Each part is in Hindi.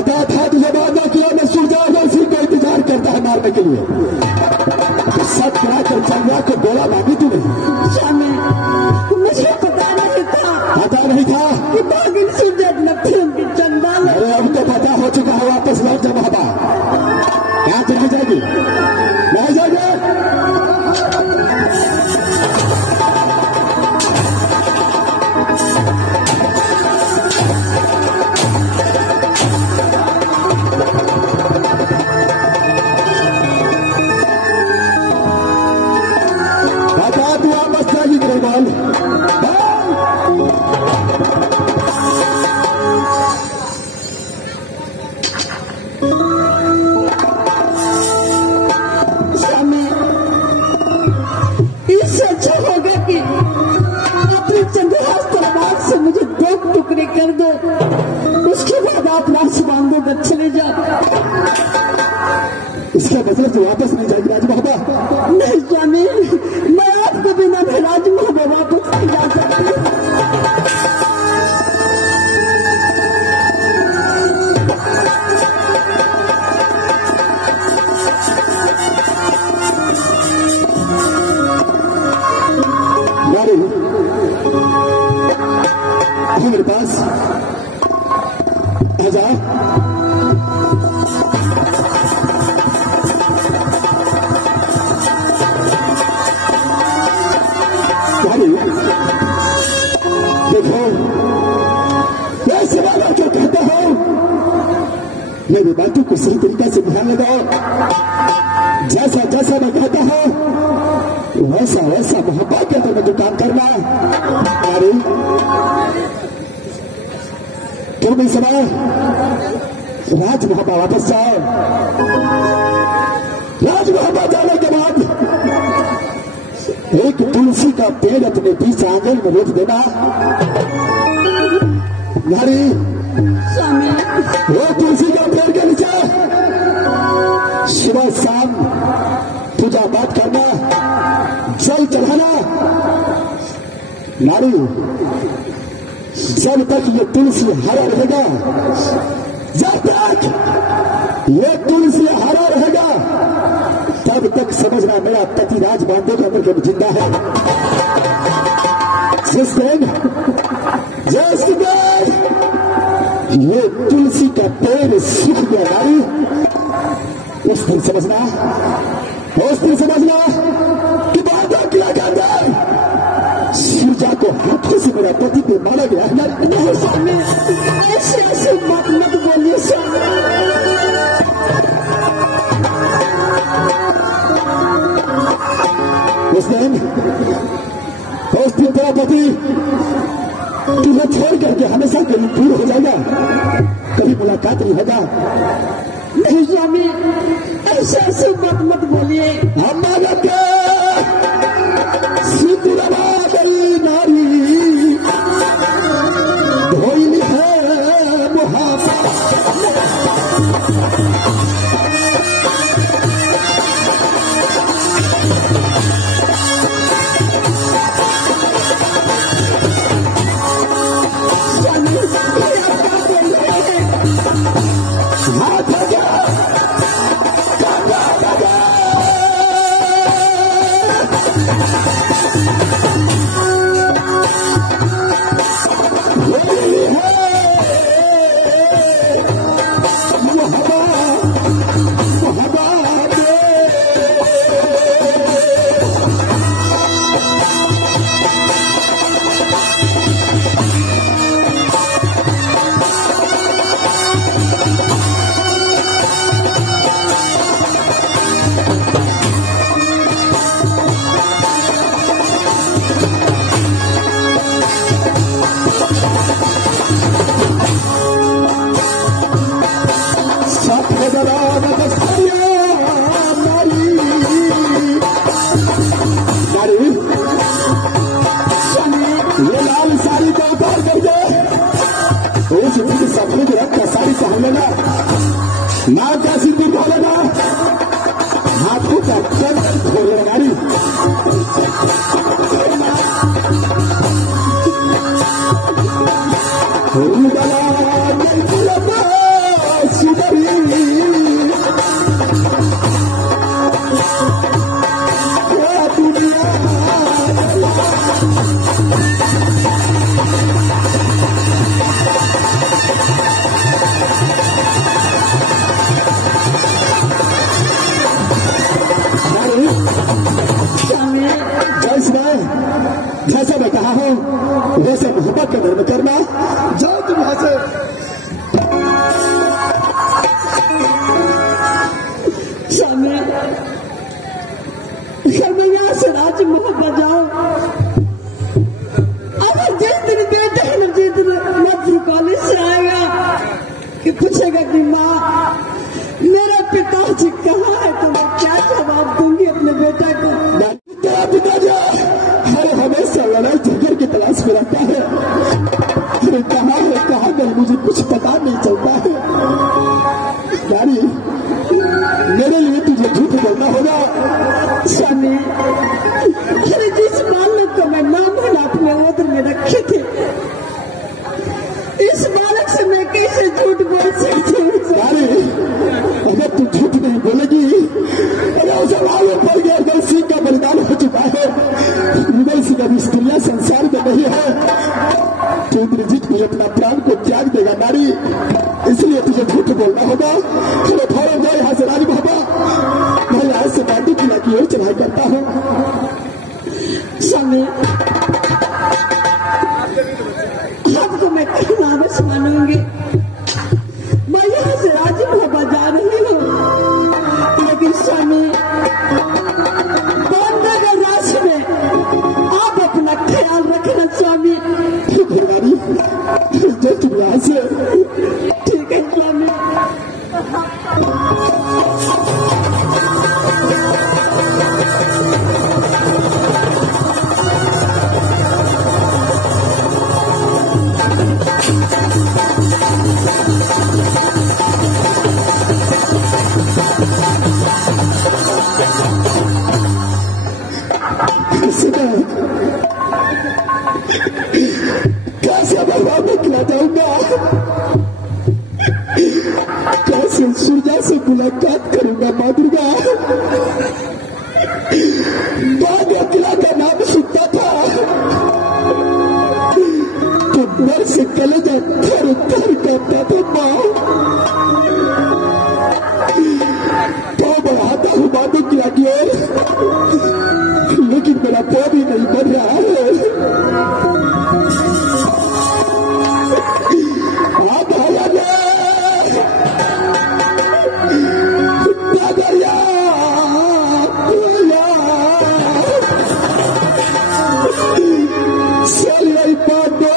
कहता था तुझे वादा किया मैं सुरजाद और सिंह का इंतजार करता है मारने के लिए। तो सब क्या कर चंद्रा को गोला मांगी तू नहीं? मुझे पता नहीं था। पता नहीं था कि बागिन सुरजाद लगती होंगी चंदा। अरे अब तो पता हो चुका है। वापस लौट जा बाबा। क्या चली जाएगी? नहीं जाएगी। इससे अच्छा होगा कि अपने चंद्रहास तलवार से मुझे 2 टुकड़े कर दो, उसके बाद आप राज बांधोगे चले जाओ। इसका मतलब तो वापस नहीं जाएगी राजमहबा? नहीं स्वामी, मैं आपके बिना मैं राजमहबा वापस नहीं जा सकती। मेरे पास आ जाओ। देखो कैसे वाला क्या कहते हो, मेरी बातों को सही तरीके से ध्यान लगाओ। जैसा जैसा मैं कहता हूं वैसा वैसा मोहब्बत के तुम्हें जो काम करना। अरे क्यों नहीं सुना? राजमहबा वापस जाओ। राजमहबा जाने के बाद एक तुलसी का पेड़ अपने बीच आंगन में रोक देना। नारी वो तुलसी का पेड़ के नीचे सुबह शाम पूजा पाठ करना, जल चढ़ाना। नारी जब तक ये तुलसी हरा रहेगा, जब तक ये तुलसी हरा रहेगा तब तक समझना मेरा पति राज बांधो का अमर जिंदा है। जिस दिन ये तुलसी का पेड़ सूख गया नारी, उस दिन समझना कि बातों किया के अंदर सुरजा को हाथों से मेरा पति पे मारा गया है। नहीं स्वामी, ऐसे ऐसे बात मत बोलिए स्वामी। उस दिन तेरा पति तुम्हें छोड़ करके हमेशा के लिए दूर हो जाएगा, कभी मुलाकात नहीं होगा। नहीं स्वामी, ऐसे ऐसे बात मत बोलिए। हम मानव के सीधी लगा गई नारी धोइली है मुहाफा। ये लाल साड़ी को उतार करके उस सफेद रंग का साड़ी पहन लेना, नाव का सिंदूर खा लेना, हाथों का चंदन खोल लेना। वैसे मोहब्बत का धर्म करना। जाओ तुम यहां से। स्वामी, अगर मैं यहाँ से राज मोहब्बत जाऊं, अगर जिस दिन बेटे है जिस दिन मध्य कॉलेज से आएगा कि पूछेगा कि माँ मेरा पिताजी कहाँ है, तो मैं क्या जवाब दूंगी अपने बेटा को? तेरा पिताजी हर हमेशा लड़ाई झगड़ की तलाश में रहता है। फिर कहाँ है कहाँ गए मुझे कुछ पता नहीं चलता है। यानी मेरे लिए तुझे झूठ बोलना होगा। स्वामी, अरे जिस बालक को मैं नाम भला अपने उधर में रखे थे, इस बालक से मैं कैसे झूठ बोल सकती हूँ? अगर तू झूठ नहीं बोलेगी, अगर उसे मालूम पड़ गया उदय सिंह का बलिदान हो चुका है, उदय सिंह अभी स्त्रियां संसार में नहीं है, तो इंद्रजीत भी अपना प्राण को त्याग देगा नारी। इसलिए तुझे झूठ बोलना होगा। चलो फौरन जाओ यहाँ से रानी बाबा, मैं यहाँ से बाटी किला की ओर चढ़ाई करता हूँ। स्वामी, आपको मैं कहीं वापस मानूंगी। मैं यहाँ से राजी बाबा जा रही हूँ, लेकिन स्वामी बांधनगर राशि में आप अपना ख्याल रखना स्वामी। जो तुम यहाँ से। ठीक है स्वामी। कैसे बर्बाद निकला जाऊंगा, कैसे सूर्या से मुलाकात करूंगा। माँ दुर्गा, बाघ किला का नाम सुनता था तो डर से कलेजा थर थर कांपता था। माँ तो बढ़ाता हूँ बाघ किला की ओर, लेकिन मेरा पैर ही नहीं बढ़ रहा है। आप हमारे दादरिया सेलई पाडो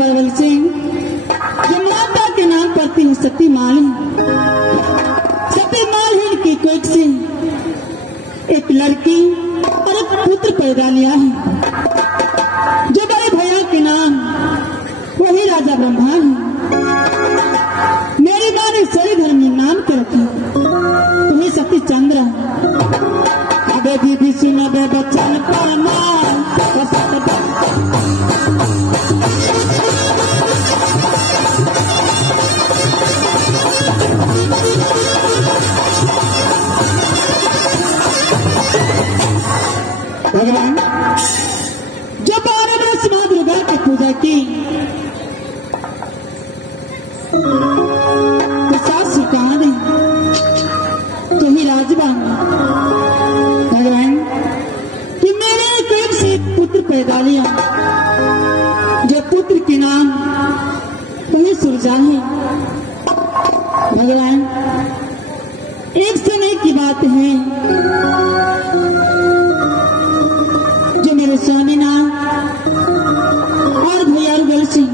परवल सिंह, जो माता के नाम पर थी सती माली। सती माली की कोख से एक लड़की और एक पुत्र पैदा लिया है, जो बड़े भैया के नाम वही राजा ब्रह्मा है। मेरी माँ ने सही घर में नाम के रखा तुम्हें सती चंद्र। अबे दीदी सुनो बे बच्चन पर भगवान जो 12 वर्ष मां दुर्गा की पूजा की तो सासू कहाँ गई, तुम ही राजबान। भगवान कि मैंने एक से एक पुत्र पैदा लिया, जो पुत्र के नाम वही सुरजा है। भगवान एक समय की बात है, जो मेरे स्वामीनाथ और भैया रुगल सिंह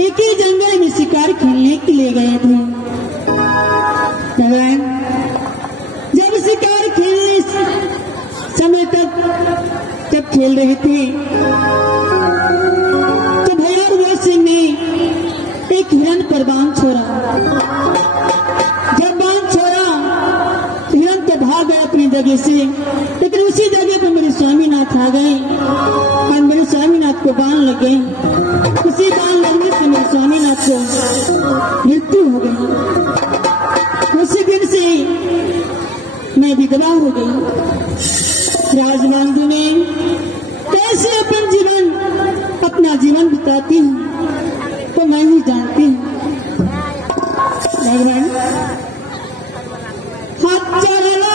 एक ही जंगल में शिकार खेलने के लिए गए थे। भगवान जब शिकार खेलने समय तक जब खेल रहे थे तो भैया रुगल सिंह ने एक हिरण पर बाण छोड़ा। जब बाण छोड़ा तो हिरण तो भाग गया अपनी जगह से, लेकिन उसी जगह पर मेरे स्वामीनाथ आ गए और मेरे स्वामीनाथ को बाण लग गए। उसी बाण लगने से मेरे स्वामीनाथ को मृत्यु हो गई। उसी दिन से मैं विधवा हो गई। राजबंधु में कैसे अपन जीवन अपना जीवन बिताती हूँ तो मैं ही जानती हूँ। भगवान हाथ चला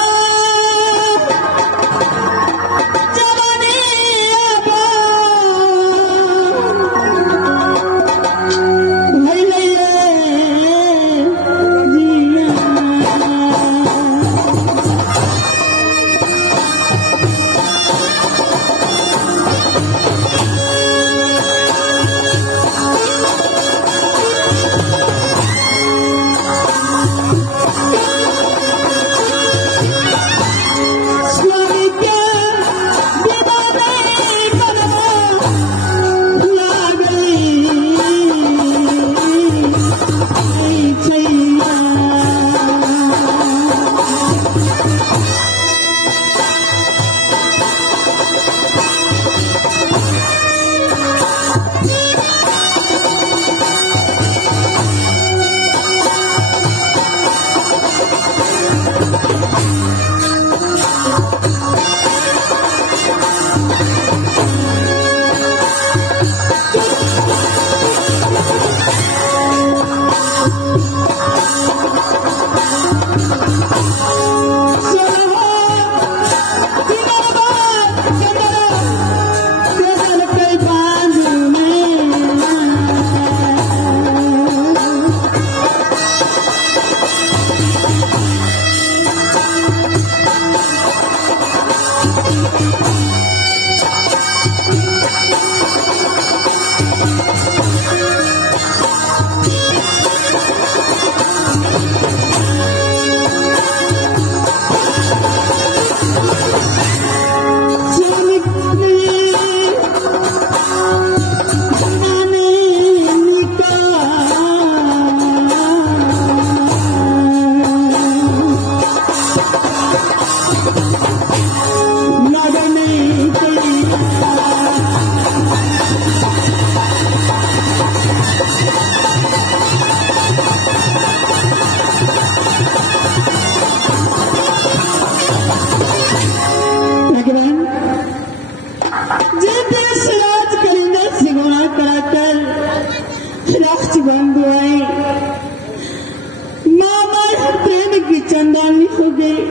चंदानी हो गई।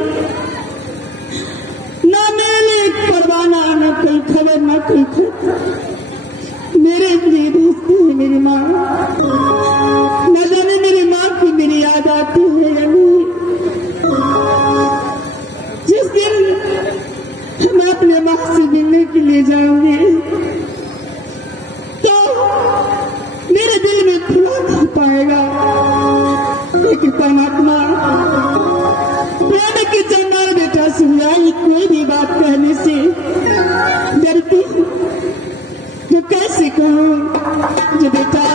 ना मैंने परवाना, न कोई खबर, न कोई खबर। मेरे लिए भेजती है मेरी माँ। न जाने मेरी माँ की मेरी याद आती है या नहीं। जिस दिन मैं अपने माँ से मिलने के लिए जाऊंगी तो फुला नहीं पाएगा। लेकिन परमात्मा प्रेम की चंडाल बेटा सुनाई कोई भी बात कहने से डरती हूँ। तो कैसे कहूँ जो बेटा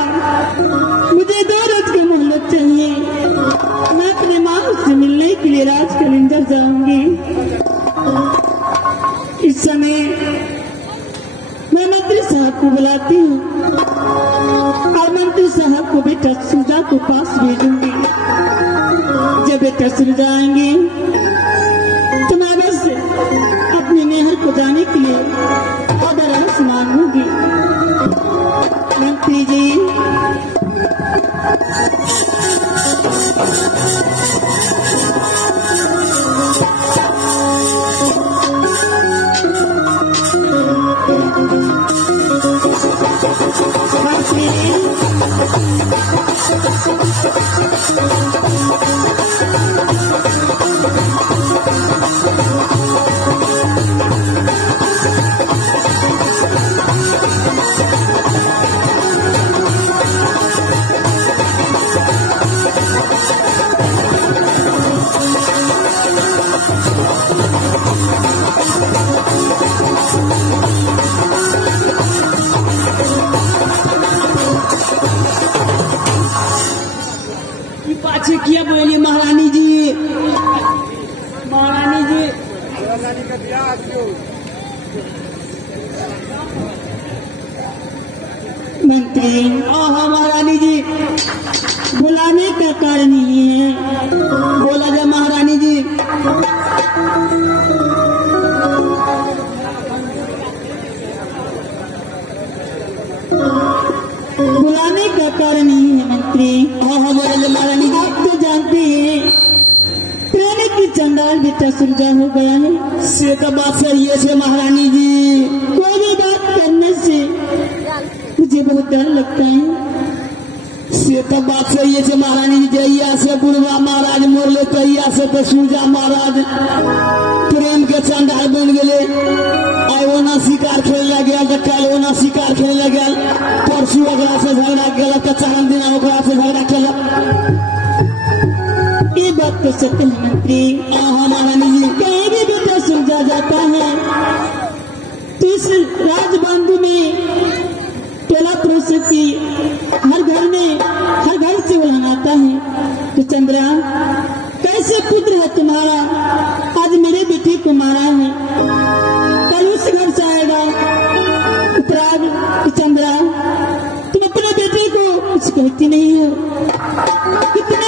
मुझे 2 रोज की मोहलत चाहिए, मैं अपने माँ से मिलने के लिए राज कलिंदर जाऊंगी। इस समय मैं मंत्री साहब को बुलाती हूँ और मंत्री साहब को बेटा सुजा को पास भेजूंगी। जब बेटा सुजा आएंगे तो मैं बस अपने नेहर को जाने के लिए अवश्य मांगूंगी। मंत्री जी पाछे किया बोलिए महारानी जी। महारानी जी मंत्री हाँ महारानी जी बुलाने का कारण ही है। बोला जाए महारानी जी। बुलाने का कारण ही है मंत्री। हाँ हमारे महारानी जी आप तो जानते हैं प्रेम की चंडाल बेटा सुलझा हो गया है। से तो बात सही है महारानी जी। कोई भी बात करने से मुझे बहुत डर लगता है। से तो बात सही है महारानी जी। जहिया से बुढ़वा महाराज मोर ले तहिया से तो सुजा महाराज प्रेम के चंडाल बन गए। वो ना शिकार खेलने गया तो कल वो ना शिकार खेलने गया, परसों अगला से झगड़ा गया तो 4 दिन अगला से झगड़ा खेला। ये बात तो सत्य है मंत्री। महारानी जी कहीं भी बेटा सुलझा जाता है तो इस राजबंधु में टोला पड़ोसी हर घर से बुलाना आता है। तो चंद्रा कैसे पुत्र है तुम्हारा, आज मेरे बेटे को मारा है, कल उस घर से आएगा उपराग। चंद्रा तुम अपने बेटे को कुछ कहती नहीं हो। कितने